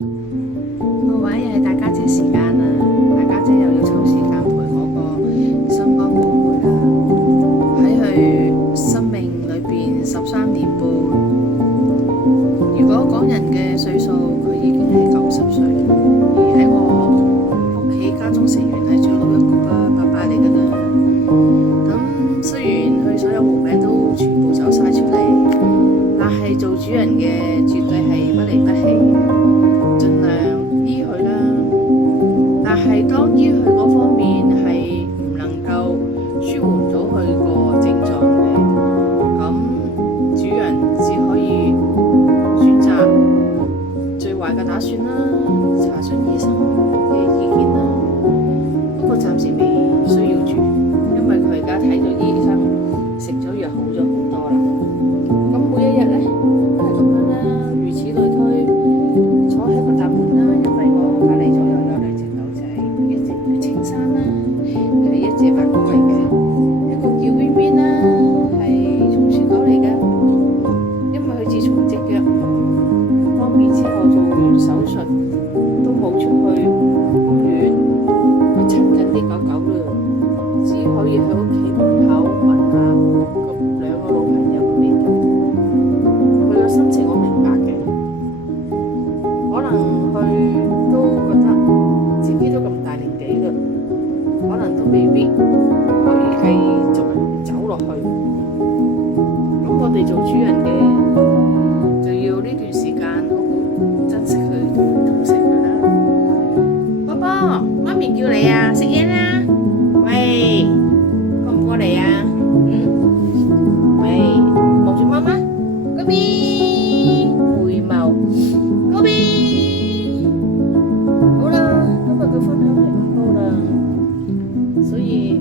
各位又係大家姐時間啦，大家姐又要抽時間陪我個心肝寶貝啦。喺佢生命裏邊13年半，如果講人嘅歲數，佢已經係90歲，而喺我屋企家中成員係最老一個爸爸嚟噶啦。咁雖然佢所有毛病都全部走晒出嚟，但係做主人嘅絕對係不離不棄，盡量醫佢啦。但係當醫佢嗰方面係唔能夠舒緩到佢個症狀嘅，咁主人只可以選擇最壞嘅打算啦，查詢醫生嘅意見啦。不過暫時未需要住，因為佢而家睇咗醫生，食咗藥好咗好多啦。咁每一日呢都係咁樣啦，如此類推，坐喺個大門啦，因為我隔離左右有兩隻狗仔，一隻係青山啦，係一隻白狗嚟嘅，一個叫 Win Win 啦，係松鼠狗嚟嘅。因為佢自從隻腳唔方便之後做完手術，都冇出去公園去親近啲狗狗啦，只可以喺屋企門口聞下咁兩個老朋友嘅味道。佢個心情我明白嘅，可能佢都覺得自己都咁大年紀啦，可能都未必可以繼續走落去。咁我哋做主人嘅就要呢段時間好好珍惜佢，同錫佢啦。波波，媽咪叫你啊，食嘢啦。喂，過唔過嚟啊？喂，望住媽媽，嗰邊回眸，嗰邊。好啦，今日嘅分享係咁多啦，所以